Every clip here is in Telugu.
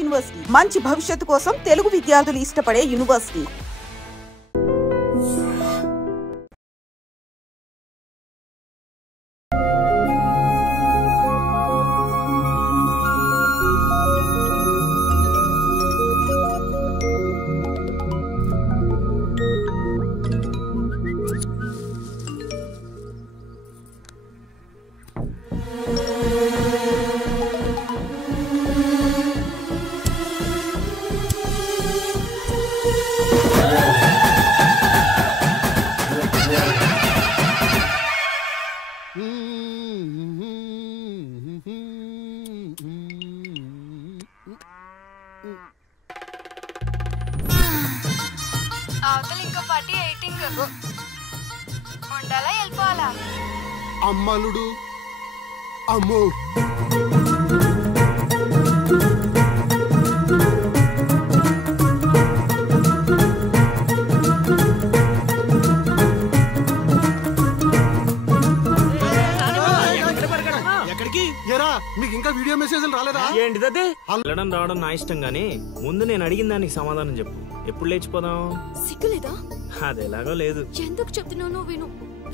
యూనివర్సిటీ మంచి భవిష్యత్తు కోసం తెలుగు విద్యార్థులు ఇష్టపడే యూనివర్సిటీ. అవతల ఇంకో పార్టీ ఎయిటింగ్ ఉండాలా వెళ్ళిపోవాలా? అమ్మలుడు అమ్మో మీకు ఇంకా వీడియో మెసేజ్లు రాలేదా? ఏంటిదే వెళ్ళడం రావడం నా ఇష్టం గానీ ముందు నేను అడిగిన దానికి సమాధానం చెప్పు. ఎప్పుడు లేచిపోదాం? సిగ్గులేదా? అది ఎలాగో లేదు. ఎందుకు చెప్తున్నావు? విను,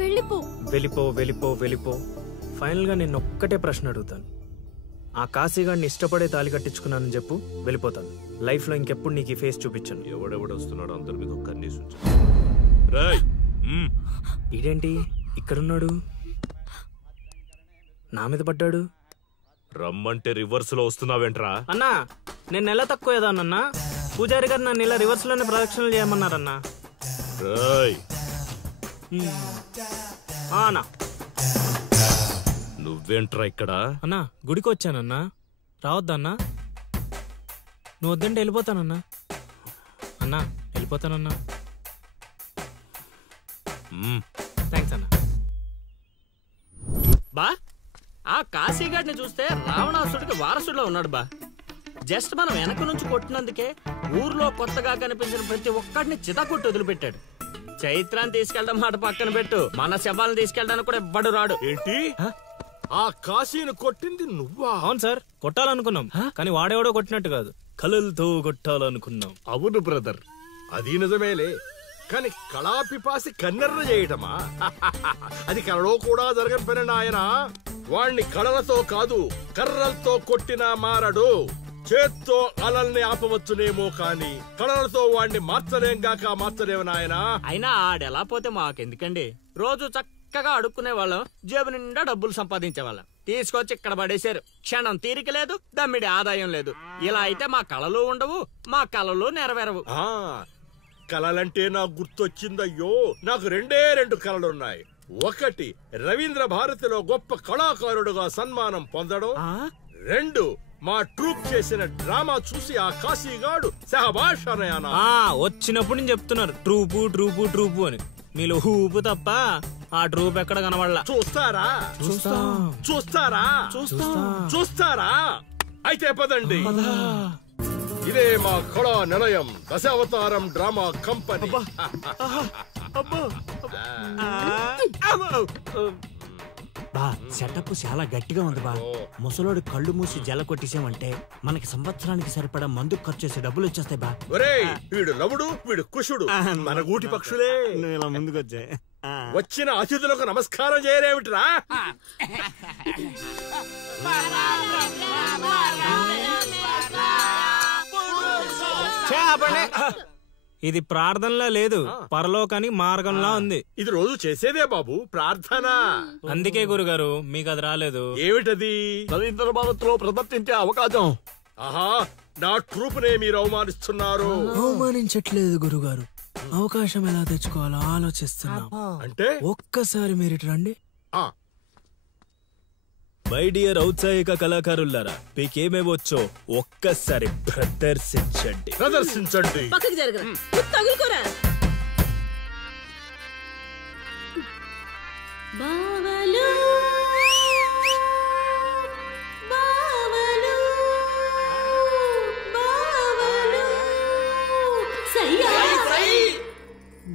వెళ్ళిపో. వెళ్ళిపో వెళ్ళిపో వెళ్ళిపో. ఫైనల్ గా నేను ఒక్కటే ప్రశ్న అడుగుతాను. ఆ కాశీగాడిని ఇష్టపడే తాలి కట్టించుకున్నానని చెప్పు, వెళ్ళిపోతాను. లైఫ్ లో ఇంకెప్పుడు నీకు ఈ ఫేస్ చూపించాను. ఎవడెవడు వస్తున్నాడు అందరి మీద కన్నీసు. ఇదేంటి ఇక్కడున్నాడు, నా మీద పడ్డాడు? రమ్మంటే రివర్స్ లో వస్తున్నావేంట్రా? అన్నా నేను నెల తక్కువ ఏదానన్నా. పూజారి గారు నన్ను ఇలా రివర్స్ లోనే ప్రదక్షిణలు చేయమన్నారన్నా. అన్నా నువ్వేంట్రా ఇక్కడ? అన్నా గుడికి వచ్చానన్నా, రావద్దన్నా? నువ్వు వద్దంటే వెళ్ళిపోతానన్నా. అన్నా వెళ్ళిపోతానన్నా. థ్యాంక్స్ అన్నా. బా ఆ కాశీగాడిని చూస్తే రావణాసుడికి వారసుడిలో ఉన్నాడు బా. జస్ట్ మనం వెనక నుంచి కొట్టినందుకే ఊర్లో కొత్తగా కనిపించిన ప్రతి ఒక్కడిని చితకొట్టి వదిలిపెట్టాడు. చైత్రాన్ని తీసుకెళ్ళడం మాట పక్కన పెట్టు, మన శవాలను తీసుకెళ్ళడానికి కూడా ఎవ్వడు రాడు. ఏంటి ఆ కాశీని కొట్టింది నువ్వా? అవును సార్, కొట్టాలనుకున్నాం కానీ వాడేవాడో కొట్టినట్టు కాదు, కలలతో కొట్టాలనుకున్నాం. అవును బ్రదర్, అది నిజమేలే. కానీ కళాపిపాసి కన్నెర్ర చేయటమా? అది కళలో కూడా జరగని పని నాయన. వాణ్ణి కళలతో కాదు కర్రలతో కొట్టినా మారడు. చేత్తో అలల్ని ఆపవచ్చునేమో కానీ కళలతో వాణ్ణి మార్చలేము నాయన. అయినా ఆడెలా పోతే మాకెందుకండి? రోజు చక్కగా అడుక్కునే వాళ్ళం, జేబు నిండా డబ్బులు సంపాదించే వాళ్ళం. తీసుకొచ్చి ఇక్కడ పడేశారు. క్షణం తీరిక లేదు, దమ్మిడి ఆదాయం లేదు. ఇలా అయితే మా కళలు ఉండవు, మా కళలు నెరవేరవు. కళలంటే నాకు గుర్తొచ్చిందయ్యో, నాకు రెండు కళలున్నాయి. ఒకటి రవీంద్ర భారతిలో గొప్ప కళాకారుడుగా సన్మానం పొందడం. 2 మా ట్రూప్ చేసిన డ్రామా చూసి ఆ కాశీగాడు సహబాష్ అనయానా. వచ్చినప్పుడు నేను చెప్తున్నారు ట్రూపు ట్రూపు ట్రూపు అని. మీలో ఊపు తప్ప ఆ ట్రూప్ ఎక్కడ కనబడలా. చూస్తారా అయితే పదండి. ఇదే మా కళా నిలయం, దశావతారం డ్రామా కంపెనీ. బా సెటప్ చాలా గట్టిగా ఉంది బా. ముసలోడు కళ్ళు మూసి జల కొట్టేసామంటే మనకి సంవత్సరానికి సరిపడా మందు ఖర్చు చేసే డబ్బులు వచ్చేస్తాయి బా. వీడు లవుడు, వీడు కుషుడు, మన గూటి పక్షులే. ఇలా ముందుకొచ్చే వచ్చిన అతిథులకు నమస్కారం చేయలేమిట్రా? ఇది ప్రార్థనలా లేదు, పరలోకానికి మార్గంలా ఉంది. ఇది రోజు చేసేదే బాబు ప్రార్థన. అందుకే గురుగారు మీకు అది రాలేదు. ఏమిటది? రవీంద్ర భారతిలో ప్రదర్శించే అవకాశం. ఆహా, నా ట్రూప్ నే మీరు అవమానిస్తున్నారు. అవమానించట్లేదు గురుగారు, అవకాశం ఎలా తెచ్చుకోవాలో ఆలోచిస్తున్నాం. అంటే ఒక్కసారి మీరు ఇటు రండి. మై డియర్ ఔత్సాహిక కళాకారులారా, మీకేమేమొచ్చో ఒక్కసారి ప్రదర్శించండి. పక్కకి జరగరా, తగులుకోరా. బావలు బావలు బావలు సయ్యా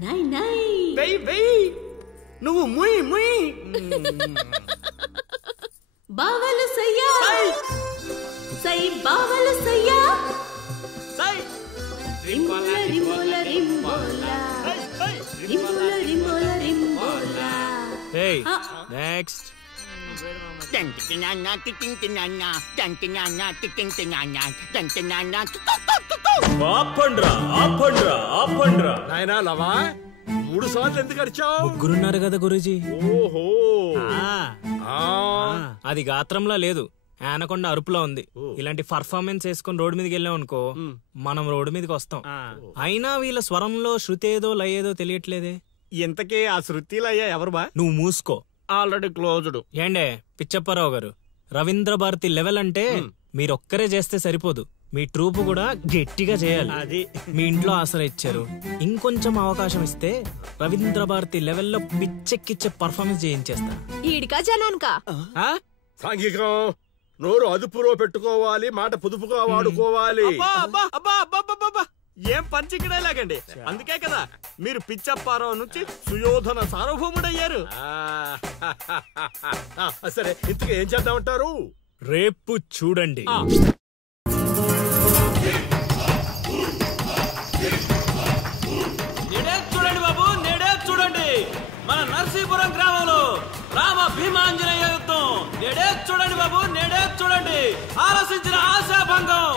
నై నై వెయ్ నువ్వు ముయ్ ముయ్. బావలు సయ్యా సై బావలు సయ్యా రింబోల రింబోల రింబోల రింబోల రింబోల రింబోల. ఏయ్ నెక్స్ట్. ఆపండ్రా ఆపండ్రా ఆపండ్రా. నాయనా లవా 3 సార్లు ఎందుకు అరిచావు? ముగ్గురున్నారు కదా గురూజీ. ఓహో అది గాత్రంలో లేదు, ఆనకొండ అరుపులో ఉంది. ఇలాంటి పర్ఫార్మెన్స్ వేసుకుని రోడ్డు మీదకి వెళ్ళాం అనుకో, మనం రోడ్డు మీదకి వస్తాం. అయినా వీళ్ళ స్వరంలో శృతి ఏదో లయ ఏదో తెలియట్లేదే. ఇంతకీ ఆ శృతిలో అయ్యా ఎవరు బా? నువ్వు మూసుకో. Already closed. ఏండే పిచ్చప్పారావు గారు, రవీంద్ర భారతి లెవెల్ అంటే మీరొక్కరే చేస్తే సరిపోదు, మీ ట్రూప్ కూడా గట్టిగా చేయాలి. అది మీ ఇంట్లో ఆసరా ఇచ్చారు, ఇంకొంచెం అవకాశం ఇస్తే రవీంద్ర భారతి లెవెల్లో పిచ్చెక్కిచ్చే పర్ఫార్మెన్స్ చేయించేస్తా. ఈడికా జనానికా? సాంఘికం నోరు అదుపులో పెట్టుకోవాలి, మాట పొదుపుగా వాడుకోవాలి. ఏం పంచికడే లాగండి. అందుకే కదా మీరు పిచ్చప్పారావు నుంచి సుయోధన సార్వభౌముడయ్యారు. సరే ఇంతకు ఏం చేద్దామంటారు? రేపు చూడండి. నేడే చూడండి బాబు, నేడే చూడండి. మన నర్సీపురం గ్రామంలో రామ భీమాంజనేయ యుద్ధం. నేడే చూడండి బాబు, నేడే చూడండి. ఆలోచించిన ఆశాభంగం.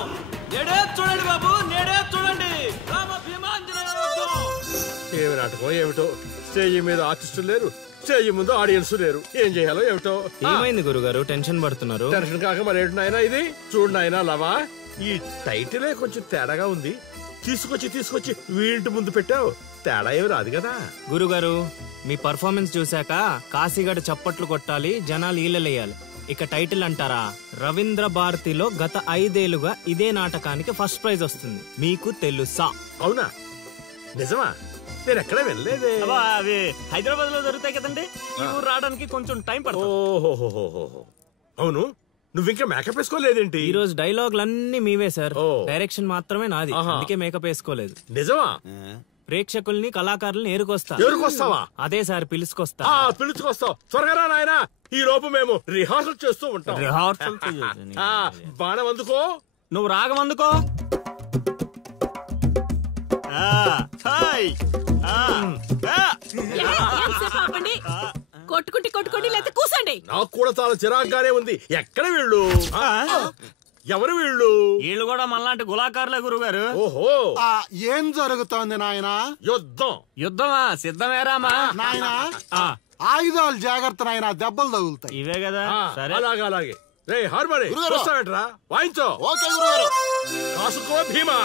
నేడే చూడండి బాబు, నేడే చూడండి. రామ భీమాంజనేయ యుద్ధం. ఏమి నాటకం ఏమిటో, స్టేజ్ మీద ఆర్టిస్టులు లేరు, స్టేజ్ ముందు ఆడియన్స్ లేరు, ఏం చేయాలో ఏమిటో. ఏమైంది గురుగారు, టెన్షన్ పడుతున్నారు? టెన్షన్ కాక మరేంటి నాయనా ఇది? చూడు నాయనా లవా, ఈ టైటిలే కొంచెం తేడాగా ఉంది. తీసుకొచ్చి వీడింటి ముందు పెట్టావు, తేడా ఏమి రాదు కదా. గురుగారు మీ పర్ఫార్మెన్స్ చూశాక కాశీగడ చప్పట్లు కొట్టాలి, జనాలు ఈలలేయాలి. ఇక టైటిల్ అంటారా, రవీంద్ర భారతిలో గత 5 ఏళ్లుగా ఇదే నాటకానికి ఫస్ట్ ప్రైజ్ వస్తుంది. మీకు తెలుసా? అవునా? నిజమా? నేను ఎక్కడ వెళ్ళలేదే. అవి హైదరాబాద్ లో జరుగుతాయి కదండి, ఈ ఊరు రావడానికి కొంచెం టైం పడుతుంది. ఓహో అవును, నువ్వింకా మేకప్ వేసుకోలేదేంటి? ఈ రోజు డైలాగులన్నీ మీవే సార్, ఓ. డైరెక్షన్ మాత్రమే నాది, ఆహా. అందుకే మేకప్ వేసుకోలేదు. నిజమా? ప్రేక్షకుల్ని కళాకారుల్ని ఏరుకొస్తా. ఎవరికొస్తావా? అదే సార్ పిలుచుకొస్తా. పిలుచుకొస్తావు, త్వరగా రా నాయనా. ఈ లోపు మేము రిహార్సల్ చేస్తూ ఉంటాం. రిహార్సల్ బాణం అందుకో. నువ్వు రాగం అందుకో. కొట్టుకుంటే లేకపోతే కూసండి. నాకు కూడా చాలా చిరాగ్గానే ఉంది. ఎక్కడ వీళ్ళు? ఎవరు వీళ్ళు? వీళ్ళు కూడా మనలాంటి గులాకారులే గురుగారు. ఓహో, ఏం జరుగుతోంది నాయనా? యుద్ధం. యుద్ధమా? సిద్ధమేరామా నాయనా ఆయుధాలు జాగ్రత్త నాయనా, దెబ్బలు తగులుతాయి. ఇవే కదా. సరే అలాగే రే హార్మోని వస్తావేంట్రా? వాయించో. ఓకే గురుగారు. కాసుకో భీమా.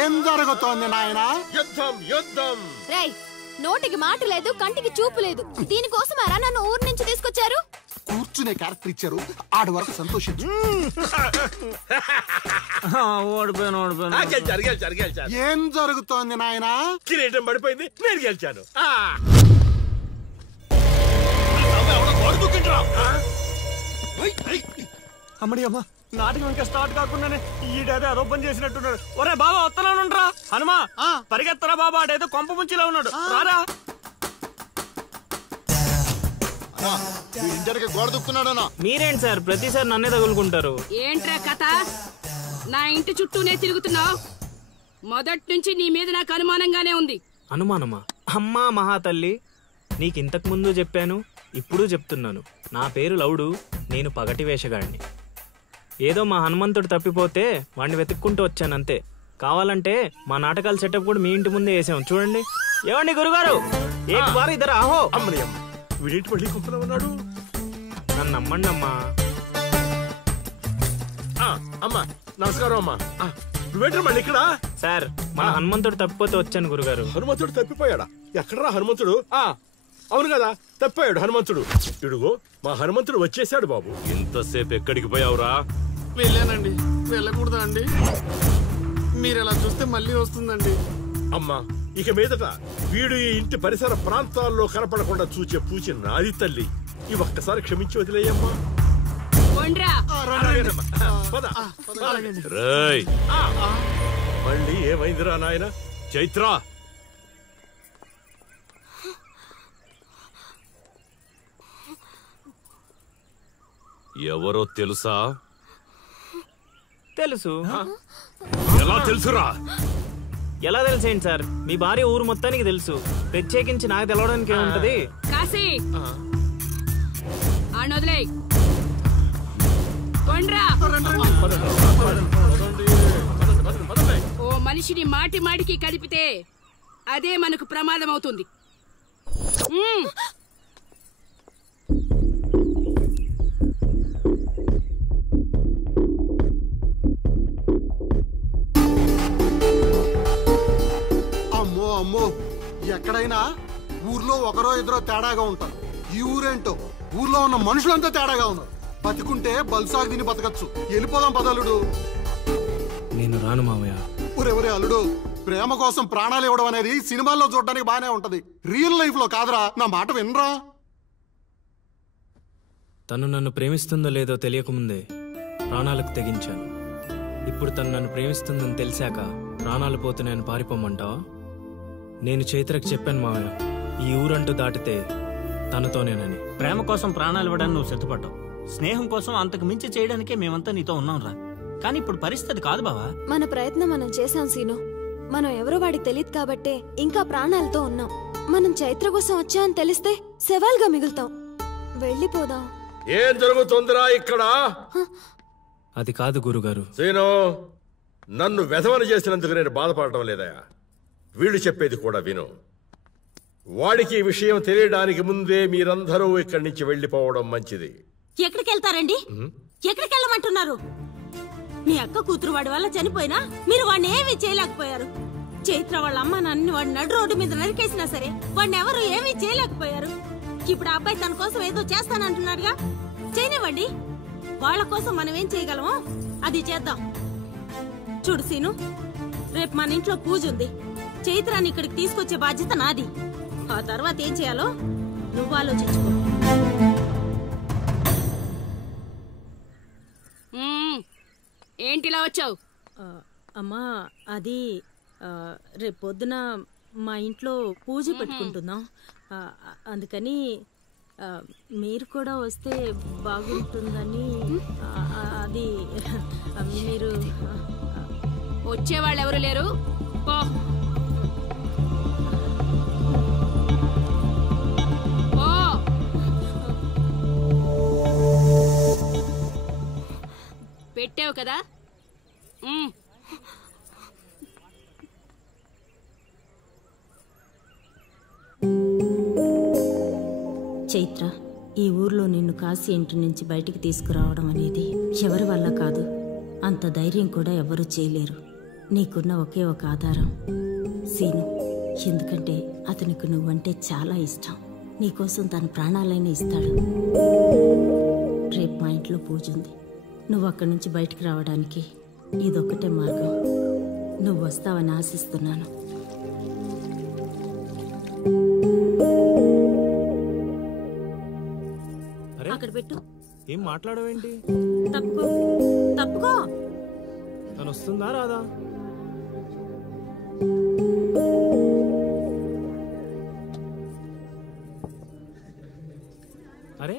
ఏం జరుగుతోంది నాయనా? యుద్ధం. రేయ్, నోటికి మాట లేదు, కంటికి చూపు లేదు. దీనికోసమారా నన్ను ఊరు నుంచి తీసుకొచ్చారు? కూర్చునే క్యారెక్టర్ ఇచ్చారు, ఆడి వరకు సంతోషించు. ఓడిపోయాను. గెలిచారు. ఏం జరుగుతోంది నాయనా? కిరీటం పడిపోయింది, నేను గెలిచాను. అమ్మడి అమ్మ, నాటకం ఇంకా స్టార్ట్ కాకుండానే ఈడేదో అదో పని చేసినట్టున్నాడు. ఒరే బాబా వస్తున్నానుండ్రా. హనుమా పరిగెత్తరా బాబా, ఆడేదో కొంప ముంచిలా ఉన్నాడు. రారా. గోడ దుక్కున్నాడనా? మీరేంటి సార్ ప్రతిసారి నన్నే తగులుకుంటారు? ఏంట్రా కథ? నా ఇంటి చుట్టూనే తిరుగుతున్నావు. మొదటి నుంచి నీ మీద నాకు అనుమానంగానే ఉంది. అనుమానమా? అమ్మా మహాతల్లి, నీకింతకు ముందు చెప్పాను, ఇప్పుడు చెప్తున్నాను. నా పేరు లౌడు, నేను పగటి వేషగాడిని. ఏదో మా హనుమంతుడు తప్పిపోతే వాడిని వెతుక్కుంటూ వచ్చానంతే. కావాలంటే మా నాటకాల సెటప్ కూడా మీ ఇంటి ముందే వేసాం, చూడండి. ఏమండి గురుగారు, ఏక్ బార్ ఇద్దరు ఆహో. అమ్మని అమ్మ, వీడింటి మళ్ళీ కుప్పలో ఉన్నాడు. నన్ను నమ్మండి అమ్మా. అమ్మా నమస్కారం అమ్మా. నువ్వేంటి మళ్ళీ ఇక్కడ? సార్ మన హనుమంతుడు తప్పిపోతే వచ్చాను గురుగారు. హనుమంతుడు తప్పిపోయాడా? ఎక్కడరా హనుమంతుడు? అవును కదా, తప్పిపోయాడు హనుమంతుడు. ఇడుగో మా హనుమంతుడు వచ్చేసాడు బాబు. ఇంతసేపు ఎక్కడికి పోయావురా? వెళ్ళానండి. వెళ్ళకూడదా అండి? మీరు ఎలా చూస్తే మళ్ళీ వస్తుందండి. అమ్మా, ఇక మీదట వీడు ఈ ఇంటి పరిసర ప్రాంతాల్లో కనపడకుండా చూచే పూచి నాది తల్లి. ఈ ఒక్కసారి క్షమించి వదిలేయమ్మా. మళ్ళీ ఏమైందిరా నాయన? చైత్ర ఎవరో తెలుసా? తెలుసు. ఎలా తెలుసురా? ఎలా తెలుసేంటి సార్? మీ భార్య ఊరు మొత్తానికి తెలుసు. ప్రత్యేకించి నాకు తెలవడానికి ఏముంటది? కాశీ ఆనొదిలే కొండ్రా. ఓ మనిషిని మాటి మాటికి కదిపితే అదే మనకు ప్రమాదం అవుతుంది. అమ్మో అమ్మో, ఎక్కడైనా ఊర్లో ఒకరో ఇద్దరో తేడాగా ఉంటారు. ఈ ఊరేంటో ఊర్లో ఉన్న మనుషులంతా తేడాగా ఉన్నారు. బతికుంటే బల్సాగు తిని బతకచ్చు. వెళ్ళిపోదాం పదలుడు. నేను రాను మామయ్య. ఒరే అల్లుడు, ప్రేమ కోసం ప్రాణాలు ఇవ్వడం అనేది సినిమాల్లో చూడడానికి బానే ఉంటది, రియల్ లైఫ్ లో కాదురా. నా మాట వినరా? తను నన్ను ప్రేమిస్తుందో లేదో తెలియకముందే ప్రాణాలకు తెగించాను. ఇప్పుడు తను నన్ను ప్రేమిస్తుందని తెలిసాక ప్రాణాలు పోతున్నాయని పారిపోమంటావా? నేను చైత్రకు చెప్పాను మామయ్య, ఈ ఊరంటూ దాటితే తనతోనేనని. ప్రేమ కోసం ప్రాణాలు ఇవ్వడానికి నువ్వు సిద్ధపడ్డావు. స్నేహం కోసం అంతకు మించి చేయడానికే మేమంతా నీతో ఉన్నాం రా. కానీ ఇప్పుడు పరిస్థితి కాదు బావా. మన ప్రయత్నం మనం చేశాం సీను. మనం ఎవరో వాడికి తెలియదు కాబట్టే ఇంకా ప్రాణాలతో ఉన్నాం. మనం చైత్ర కోసం వచ్చామని తెలిస్తే శవాల్గా మిగులుతాం. వెళ్ళిపోదాం. ఏం జరుగుతుందిరా ఇక్కడ? అది కాదు గురుగారు. సీను, నన్ను వెధవని చేసినందుకు నేను బాధపడటం లేదయా. వీళ్ళు చెప్పేది కూడా విను. వాడికి ఈ విషయం తెలియడానికి ముందే మీరందరూ ఇక్కడి నుంచి వెళ్ళిపోవడం మంచిది. ఎక్కడికి వెళ్తారండి? ఎక్కడికి వెళ్ళమంటున్నారు? మీ అక్క కూతురు వాడి వల్ల చనిపోయినా మీరు వాడిని ఏమీ చేయలేకపోయారు. చైత్ర వాళ్ళ అమ్మ నాన్నని వాడిని నడు రోడ్డు మీద నరికేసినా సరే వాడిని ఎవరు ఏమీ చేయలేకపోయారు. ఇప్పుడు ఆ అబ్బాయి తన కోసం ఏదో చేస్తానంటున్నాడుగా, చేయనివ్వండి. వాళ్ళ కోసం మనం ఏం చేయగలమో అది చేద్దాం. చూడు సీను, రేపు మన ఇంట్లో పూజ ఉంది. చైత్రాన్ని ఇక్కడికి తీసుకొచ్చే బాధ్యత నాది. ఆ తర్వాత ఏం చేయాలో నువ్వు ఆలోచించుకో. ఏంటిలా వచ్చావు? అమ్మా, అది రేపు పొద్దున మా ఇంట్లో పూజ పెట్టుకుంటున్నాం. అందుకని మీరు కూడా వస్తే బాగుంటుందని. అది మీరు వచ్చేవాళ్ళు ఎవరు లేరు. పో. పెట్టావు కదా. చైత్ర, ఈ ఊర్లో నిన్ను కాశీ ఇంటి నుంచి బయటికి తీసుకురావడం అనేది ఎవరి వల్ల కాదు. అంత ధైర్యం కూడా ఎవరు చేయలేరు. నీకున్న ఒకే ఒక ఆధారం సీను. ఎందుకంటే అతనికి నువ్వంటే చాలా ఇష్టం. నీకోసం తన ప్రాణాలైనా ఇస్తాడు. రేపు మా ఇంట్లో పూజ ఉంది. నువ్వు అక్కడి నుంచి బయటికి రావడానికి ఇదొక్కటే మార్గం. నువ్వు వస్తావని ఆశిస్తున్నాను. అక్కడ పెట్టు. ఏం మాట్లాడవేంటి? తప్పుకో తప్పుకో. తను వస్తుందా రాదా? అరే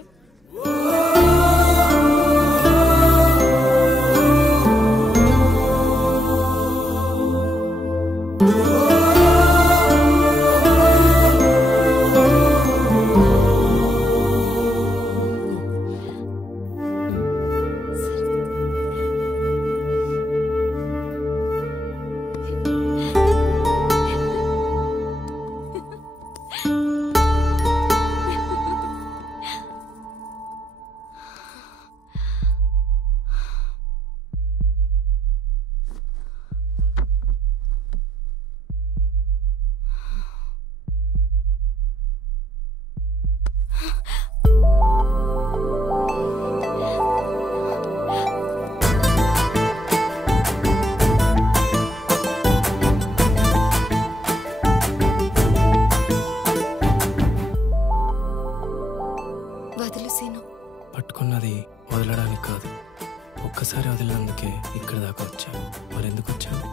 పట్టుకున్నది వదలడానికి కాదు, ఒక్కసారి వదిలినందుకే ఇక్కడ దాకా వచ్చాను. మరెందుకు వచ్చాను?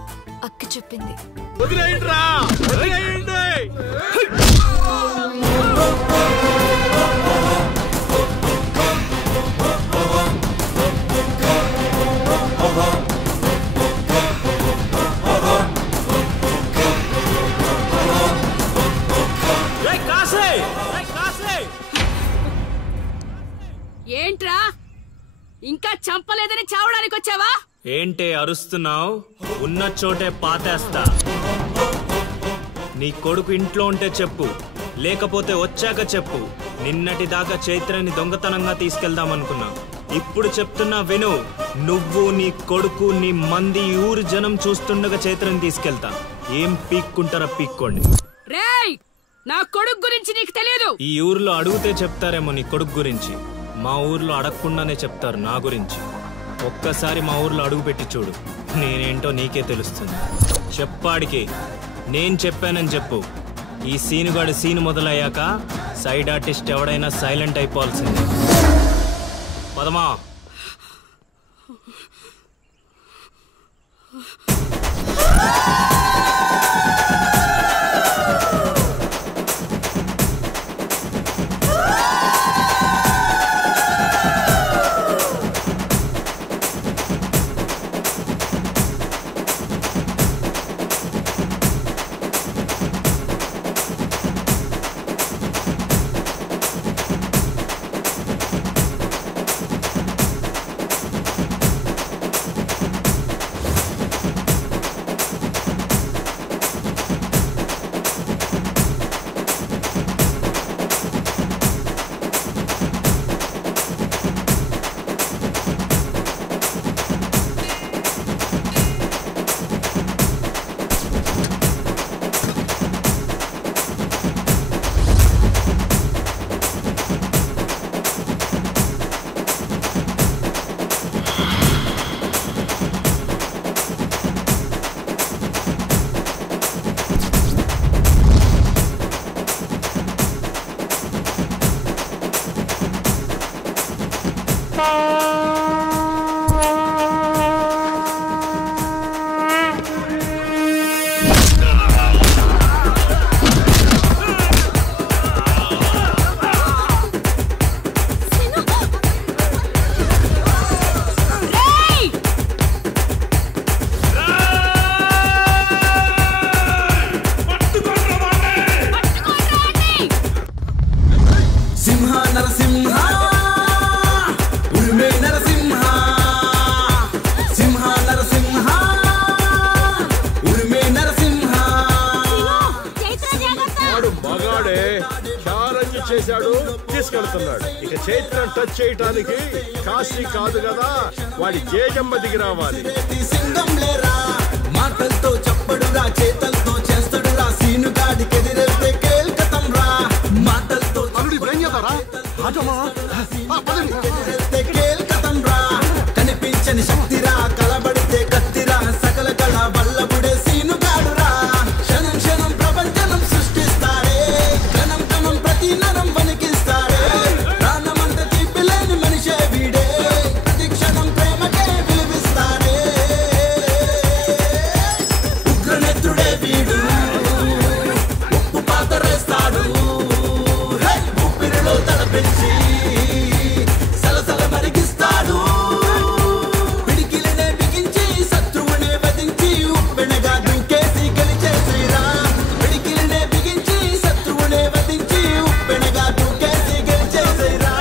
అక్క చెప్పింది. వదిలేయండిరా, వదిలేయండి. ఇంకా చంపలేదని చావడానికి వచ్చావా? ఏంటే అరుస్తున్నావు? ఉన్న చోటే పాతేస్తా. నీ కొడుకు ఇంట్లో ఉంటే చెప్పు, లేకపోతే వచ్చాక చెప్పు. నిన్నటి దాకా చైత్రని దొంగతనంగా తీసుకెళ్దామనుకున్నా. ఇప్పుడు చెప్తున్నా విను. నువ్వు, నీ కొడుకు, నీ మంది, ఊరు జనం చూస్తుండగా చైత్రని తీసుకెళ్తా. ఏం పీక్కుంటారా పీక్కోండి. రేయ్, నా కొడుకు గురించి నీకు తెలియదు. ఈ ఊర్లో అడిగితే చెప్తారేమో నీ కొడుకు గురించి. మా ఊర్లో అడగకుండానే చెప్తారు నా గురించి. ఒక్కసారి మా ఊర్లో అడుగు పెట్టి చూడు, నేనేంటో నీకే తెలుస్తుంది. చెప్పాడికి నేను చెప్పానని చెప్పు. ఈ సీనుగాడి సీన్ మొదలయ్యాక సైడ్ ఆర్టిస్ట్ ఎవడైనా సైలెంట్ అయిపోవాల్సిందే. పదమా. తీసుకెళ్తున్నాడు. ఇక చైత్రం టచ్ చేయటానికి కాశీ కాదు కదా, వాడి జేజమ్మ దిగి రావాలి. మాటలతో చెప్పడురా, చేతలతో చేస్తాడురా, సీనుగాడికి ఎదిరెళ్తే కేల్కతం రా. మాటలతో ఎదిరెళ్తే కేల్కతం రా. కనిపించని శక్తిరా, కలబడితే కత్తిరా, సకల కళ వల్లబుడే సీనుగాడురా. క్షణం క్షణం ప్రపంచనం సృష్టిస్తాడే, క్షణం క్షణం ప్రతి నరం వణికిస్తాడే. ప్రాణమంత తీపిలేని మనిషే వీడే, ప్రతి క్షణం ప్రేమకే విలువిస్తాడే. ఉగ్రనేత్రుడే వీడు, ఉప్పు పాతరేస్తాడు. ఊపిరిలో తలపెంచి సలసల మరిగిస్తాడు. పిడికిలనే బిగించి శత్రువునే వధించి ఉప్పెనగా దూకేసి గెలిచేసిరా. పిడికిలనే బిగించి శత్రువునే వధించి ఉప్పెనగా దూకేసి గెలిచేసిరా.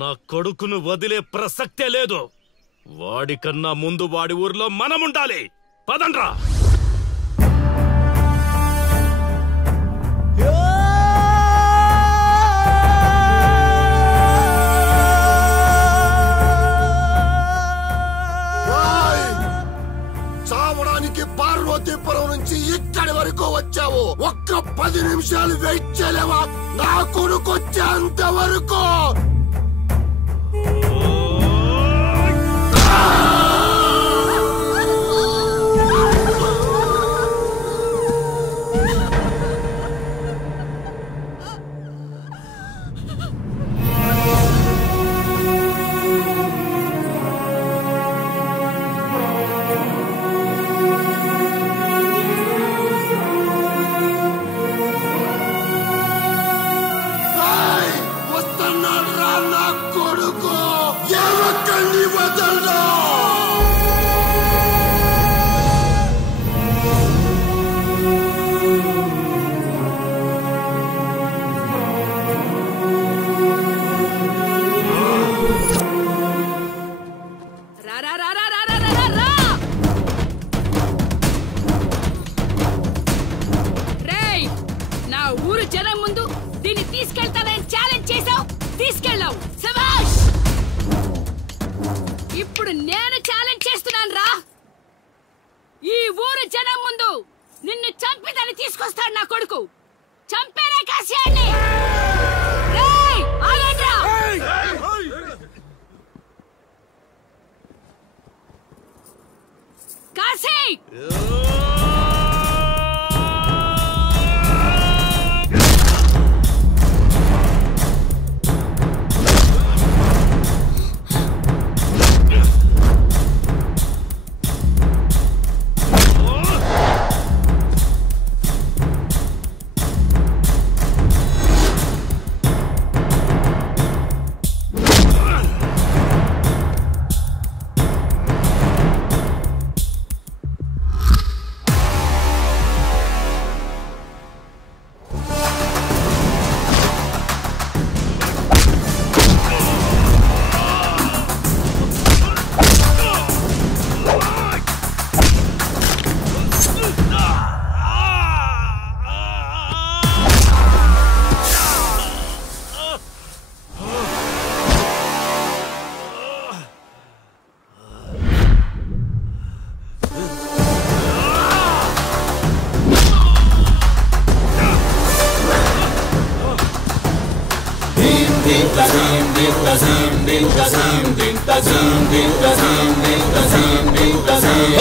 నా కొడుకును వదిలే ప్రసక్తే లేదు. వాడికన్నా ముందు వాడి ఊర్లో మనముండాలి. పదండ్రా. చావడానికి పార్వతీపురం నుంచి ఇక్కడి వరకు వచ్చావు. ఒక్క 10 నిమిషాలు వెయిట్ చేయలేవా? నా కొడుకు వచ్చేంత వరకు. నిన్ను చంపిదని తీసుకొస్తాడు నా కొడుకు. చంపేరే కాశీయాన్ని. కాశీ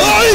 Hey!